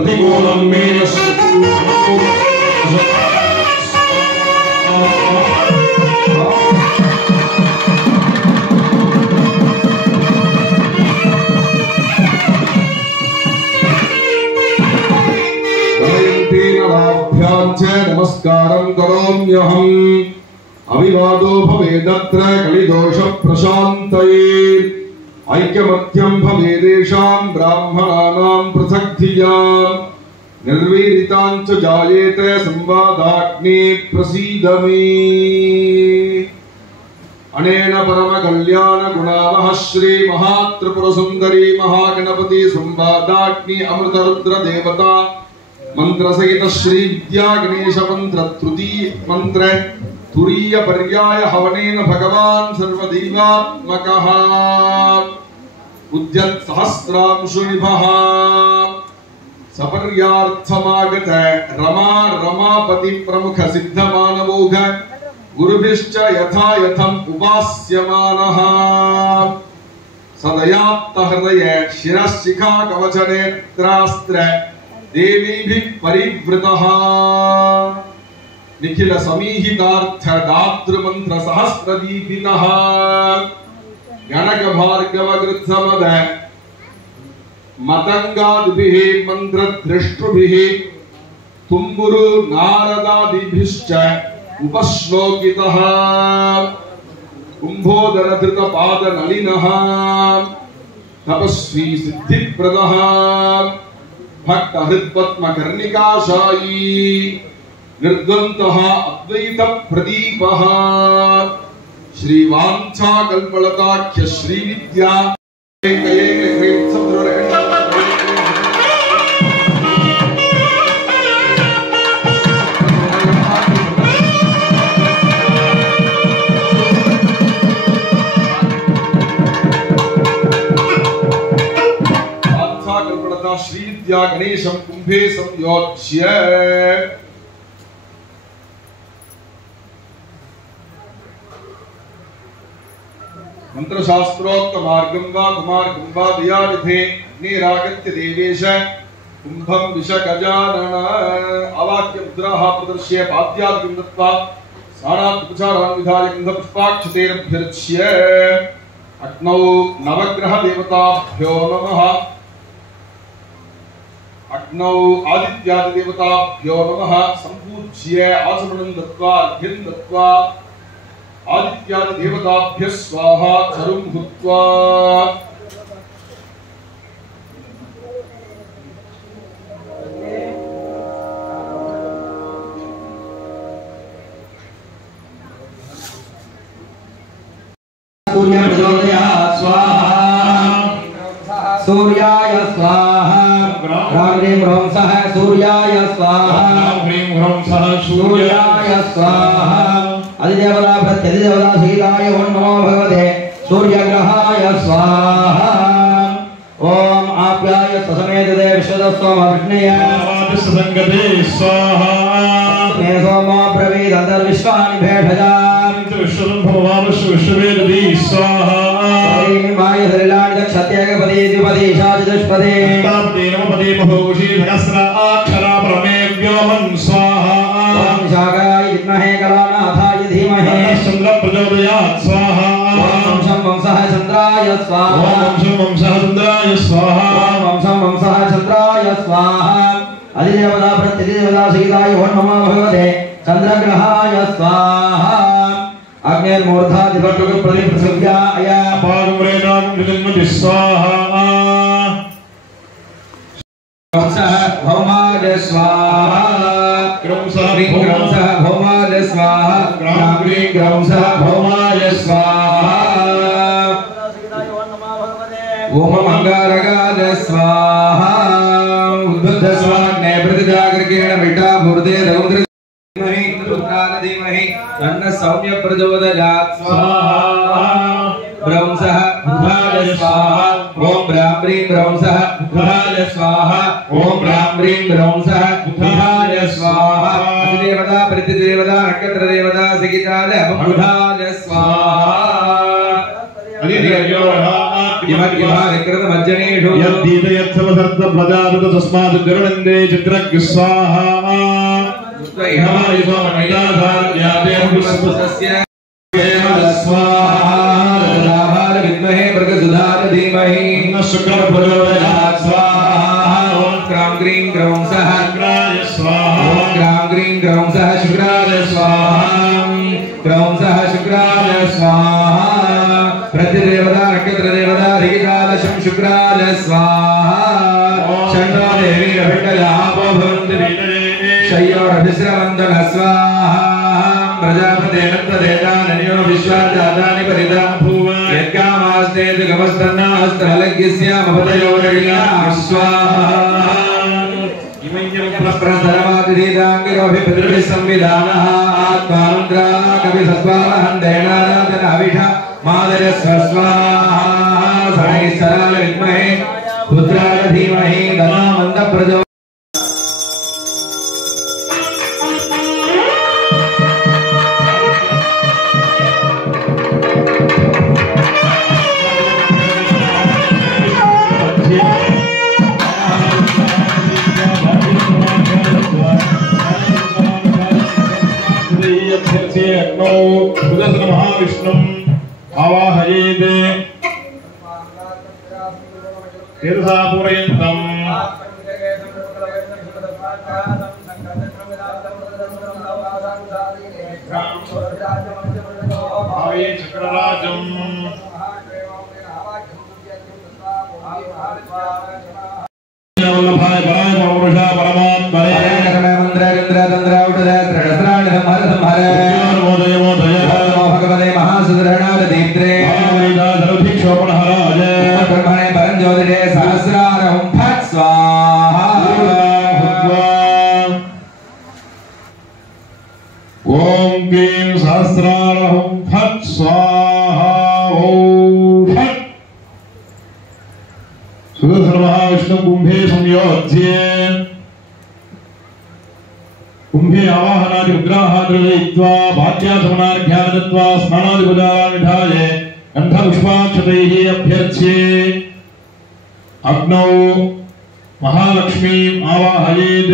प्रतिकूलं मे नमस्कारं करोम्यहम् अविवादो भवेदत्र कलिदोष प्रशान्तये ऐक्यमत्यं भवेदेषां ब्राह्मणानां पृथक्धिया निर्वीरितां च जायेते संवादाग्नि प्रसीदमे अनेन परम कल्याण गुणावह श्री महात्रिपुरसुंदरी महागणपति संवादाग्नि अमृतरुद्र देवता मंत्र सहित श्री विद्या गणेश मंत्र तृतीय मंत्र तुरीय पर्याय हवनेन भगवान सर्वदैवात्मकः उद्यत् सहस्रांशुनिभः सपर्यार्थमागत रमा रमापति प्रमुख सिद्ध मानवोघ गुरुभिश्च यथा यथम् उपास्यमानः सदयाप्त हृदय शिरशिखा कवच नेत्रास्त्र देवीभिः परिवृतः निखिल समीहितार्थ दातृ मंत्र सहस्रदीपितः गणक भार्गव गृत्समद मतंगादिभिः मंत्र दृष्टुभिः तुम्बुरु नारदादिभिश्च उपश्लोकितः कुंभोदर धृत पाद नलिनः तपस्वी सिद्धिप्रदः भक्त हृत्पद्म कर्णिकाशायी निर्द्वंतः अद्वैत प्रदीपः श्रीवांछा कल्पलताख्य श्रीविद्या श्रीविद्या गणेशं कुंभे संयोज्य मंत्रशास्त्रोक्त मार्गं वा कुमार्गं वा दयानिधे अग्निरागत्य देवेश कुंभं विषगजानन अवाक्य मुद्राः प्रदर्श्य पाद्यादिकं दत्त्वा स्नानादुपचारान् विधाय गन्धपुष्पाक्षतेरभ्यर्च्य अग्नौ नवग्रह देवताभ्यो नमः अग्नौ आदित्यादि देवताभ्यो नमः संपूज्य आचमनं दत्त्वा अर्घ्यं दत्त्वा आदित्यादि देवताभ्यः स्वाहा चरुं हुत्वा सूर्याय स्वाहा ह्रीं ह्रौं सः सूर्याय स्वाहा ह्रीं ह्रौं सः सूर्याय स्वाहा अधिदेवता प्रत्यधिदेवता शीलाय ओं नमो भगवते सूर्यग्रहाय स्वाहा ओम आप्याय ससमेतते विश्वदस्त्वमग्नय संगते स्वाहा मे सोमो ब्रवीद अन्तर्विश्वानि भेषजामि विश्ववेदवी स्वाहा माय हरिलाड क्षत्यगपति द्विपति शाचदुष्पति ताप्ते नमपति महोषी सहस्रा अक्षरा परमे व्योमन् स्वाहा ओम शागाय विद्महे कलानाथाय धीमहि चन्द्र प्रचोदयात् स्वाहा ओम शं वंशः चन्द्राय स्वाहा ओम शं वंशः चन्द्राय स्वाहा ओम शं वंशः चन्द्राय स्वाहा अधिदेवता प्रत्यधिदेवता सहिताय ओं नमो भगवते चन्द्रग्रहाय स्वाहा अग्निर्मूर्धाधिपतिः प्रतिप्रसव्याय पागुरेणां विजन्मति स्वाहा क्रमशः भौमाय स्वाहा क्रमशः भौमाय स्वाहा ह्रीं क्रमशः भौमाय स्वाहा ओम अंगारगाय स्वाहा उद्बुद्ध स्वाग्ने प्रतिजागृकेण विटा मूर्ते रौद्र धीमहि तन्न सौम्य प्रचोदयात् स्वाहा ब्रह्मसः बुधाय स्वाहा ओम ब्राह्मणीं ब्रह्मसः बुधाय स्वाहा ओम ब्राह्मणीं ब्रह्मसः बुधाय स्वाहा अधिदेवता प्रतिदेवता नक्षत्र देवता सहिताय बुधाय स्वाहा अधिदेवता इमद्यमादिकृतमज्जनेषु यद्दीतयत्सवसर्तप्रजातु तस्मात् गरुडन्दे चित्रज्ञ स्वाहा विद्महे मृगसुधार धीमहि शुक्रप्रचोदयात् स्वाहा ओम क्रां ग्रीं ग्रौं सः शुक्राय स्वाहा ओम क्रां ग्रीं ग्रौं सः शुक्राय स्वाहा ग्रौं सः शुक्राय स्वाहा प्रतिदेवता नक्षत्रदेवता ऋगिकालशं शुक्राय स्वाहा षण्णो देवी रविकलापो भवन्ति शय्योरभिश्रवन्तः स्वाहा प्रजापतेन तदेतानन्यो विश्वाजातानि परिदा यत्कामास्ते दुगमस्तन्नास्त्रलग्यस्यामपतयोरगिनाः स्वाहा इमय्यप्रसरमातिदीदाङ्गिरोऽभि पितृभिः संविधानः आत्मानुग्राकविसत्त्वावहन्तेनाराधनाविषा मादरस्व स्वाहा सनैश्चराय विद्महे पुत्राय धीमहि तन्नो महाविष्णुम् आवाहयेते तीर्थापूरयन्तम् चक्रराजम् वल्लभाय पराय पौरुषा परमात्मने भगवते महासुदरणाय दीप्त्रे सर्वधिक्षोपणहराय ब्रह्मणे परञ्ज्योतिषे सहस्रारहं फट् स्वाहा ओम क्लीं सहस्रारहं फट् स्वाहा ओम फट् सुदर्शन महाविष्णु कुंभे संयोज्य कुंभे आवाहनादि मुद्राहाद्रयित्वा भात्यासमनार्घ्यान् दत्त्वा स्नानादिपचारान् विधाय गन्धपुष्पाक्षतैः अभ्यर्च्ये अग्नौ महालक्ष्मीम् आवाहयेत्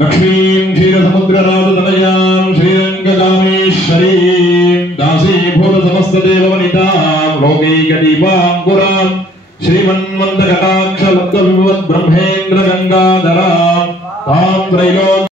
लक्ष्मीं क्षीरसमुद्रराजतनयां श्रीरङ्गकामेश्वरीं दासीभूतसमस्तदेववनितां लोकैकदीपाङ्कुरां श्रीमन्मन्दकटाक्षलब्धविभवद्ब्रह्मेन्द्रगङ्गाधरां तां त्रैलोक्य